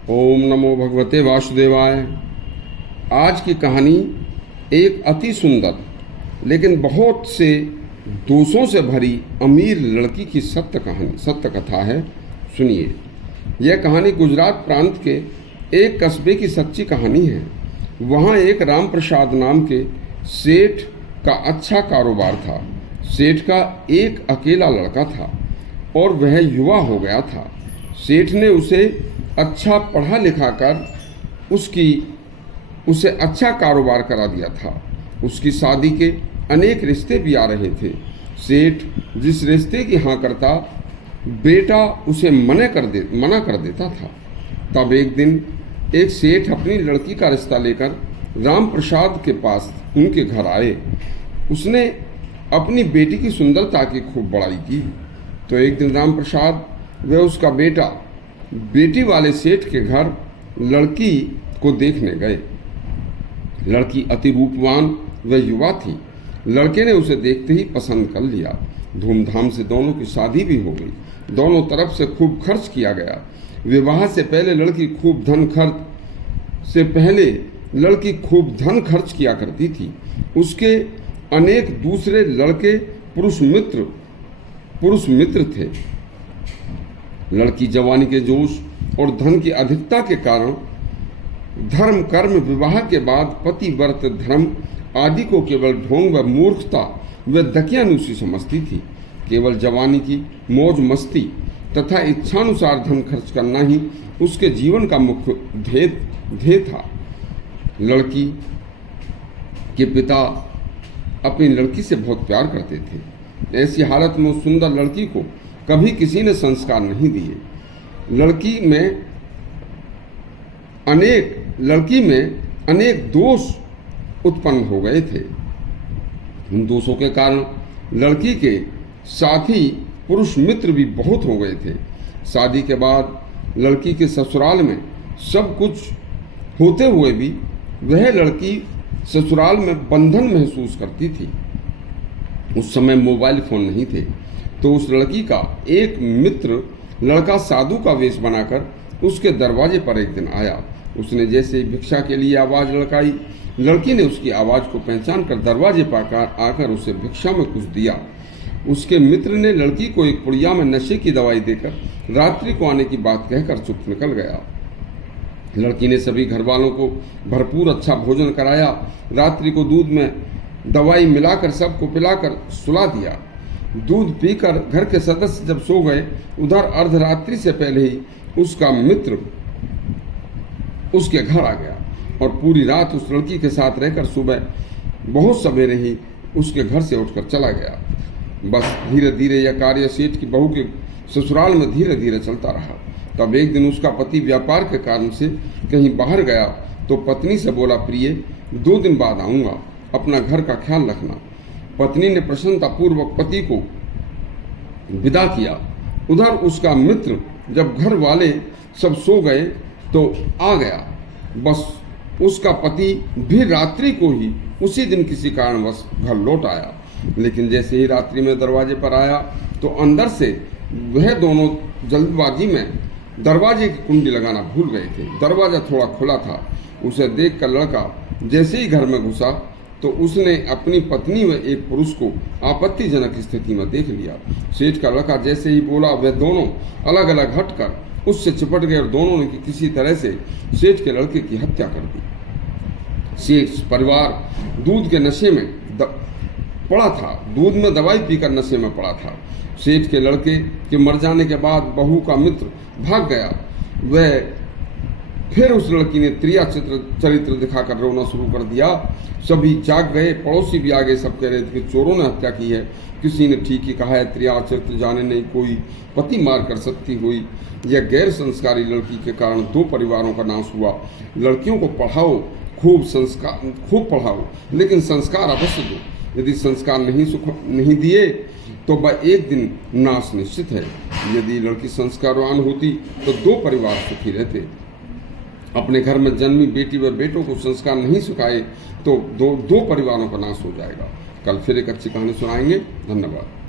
ओम नमो भगवते वासुदेवाय। आज की कहानी एक अति सुंदर लेकिन बहुत से दोषों से भरी अमीर लड़की की सत्य कथा है। सुनिए। यह कहानी गुजरात प्रांत के एक कस्बे की सच्ची कहानी है। वहाँ एक राम प्रसाद नाम के सेठ का अच्छा कारोबार था। सेठ का एक अकेला लड़का था और वह युवा हो गया था। सेठ ने उसे अच्छा पढ़ा लिखा कर उसे अच्छा कारोबार करा दिया था। उसकी शादी के अनेक रिश्ते भी आ रहे थे। सेठ जिस रिश्ते की हाँ करता, बेटा उसे मना कर देता था। तब एक दिन एक सेठ अपनी लड़की का रिश्ता लेकर राम प्रसाद के पास उनके घर आए। उसने अपनी बेटी की सुंदरता की खूब बड़ाई की। तो एक दिन राम प्रसाद व उसका बेटी वाले सेठ के घर लड़की को देखने गए। लड़की अति रूपवान व युवा थी। लड़के ने उसे देखते ही पसंद कर लिया। धूमधाम से दोनों की शादी भी हो गई। दोनों तरफ से खूब खर्च किया गया। विवाह से पहले लड़की खूब धन खर्च किया करती थी। उसके अनेक दूसरे लड़के पुरुष मित्र थे। लड़की जवानी के जोश और धन की अधिकता के कारण धर्म कर्म विवाह के बाद पति व्रत धर्म आदि को केवल ढोंग व मूर्खता व दकियानुसी समझती थी। केवल जवानी की मौज मस्ती तथा इच्छानुसार धन खर्च करना ही उसके जीवन का मुख्य ध्येय था। लड़की के पिता अपनी लड़की से बहुत प्यार करते थे। ऐसी हालत में उस सुंदर लड़की को कभी किसी ने संस्कार नहीं दिए। लड़की में अनेक दोष उत्पन्न हो गए थे। उन दोषों के कारण लड़की के साथी पुरुष मित्र भी बहुत हो गए थे। शादी के बाद लड़की के ससुराल में सब कुछ होते हुए भी वह लड़की ससुराल में बंधन महसूस करती थी। उस समय मोबाइल फोन नहीं थे। तो उस लड़की का एक मित्र लड़का साधु का वेश बनाकर उसके दरवाजे पर एक दिन आया। उसने जैसे ही भिक्षा के लिए आवाज़ लगाई, लड़की ने उसकी आवाज़ को पहचान कर दरवाजे पर आकर उसे भिक्षा में कुछ दिया। उसके मित्र ने लड़की को एक पुड़िया में नशे की दवाई देकर रात्रि को आने की बात कहकर चुप निकल गया। लड़की ने सभी घर वालों को भरपूर अच्छा भोजन कराया। रात्रि को दूध में दवाई मिलाकर सबको पिलाकर सुला दिया। दूध पीकर घर के सदस्य जब सो गए, उधर अर्धरात्रि से पहले ही उसका मित्र उसके घर आ गया और पूरी रात उस लड़की के साथ रहकर सुबह बहुत सवेरे ही उसके घर से उठकर चला गया। बस धीरे धीरे यह कार्य सेठ की बहू के ससुराल में धीरे धीरे चलता रहा। तब एक दिन उसका पति व्यापार के कारण से कहीं बाहर गया तो पत्नी से बोला, प्रिय 2 दिन बाद आऊँगा, अपना घर का ख्याल रखना। पत्नी ने प्रसन्नतापूर्वक पति को विदा किया। उधर उसका मित्र जब घर वाले सब सो गए तो आ गया। बस उसका पति भी रात्रि को ही उसी दिन किसी कारणवश घर लौट आया। लेकिन जैसे ही रात्रि में दरवाजे पर आया तो अंदर से वह दोनों जल्दबाजी में दरवाजे की कुंडी लगाना भूल गए थे। दरवाजा थोड़ा खुला था। उसे देखकर लड़का जैसे ही घर में घुसा तो उसने अपनी पत्नी व एक पुरुष को आपत्तिजनक स्थिति में देख लिया। सेठ का लड़का जैसे ही बोला, वह दोनों अलग अलग हटकर उससे चिपट गए और दोनों ने किसी तरह से सेठ के लड़के की हत्या कर दी। सेठ परिवार दूध के नशे में पड़ा था। दूध में दवाई पीकर नशे में पड़ा था। सेठ के लड़के के मर जाने के बाद बहू का मित्र भाग गया। वह फिर उस लड़की ने त्रिया चरित्र दिखाकर रोना शुरू कर दिया। सभी जाग गए, पड़ोसी भी आ गए। सब कह रहे थे कि चोरों ने हत्या की है। किसी ने ठीक ही कहा है, त्रिया चरित्र जाने नहीं, कोई पति मार कर सकती हुई। यह गैर संस्कारी लड़की के कारण 2 परिवारों का नाश हुआ। लड़कियों को पढ़ाओ, खूब पढ़ाओ, लेकिन संस्कार अवश्य दो। यदि संस्कार नहीं दिए तो वह एक दिन नाश निश्चित है। यदि लड़की संस्कारवान होती तो 2 परिवार सुखी रहते। अपने घर में जन्मी बेटी व बेटों को संस्कार नहीं सिखाए तो दो परिवारों का नाश हो जाएगा। कल फिर एक अच्छी कहानी सुनाएंगे। धन्यवाद।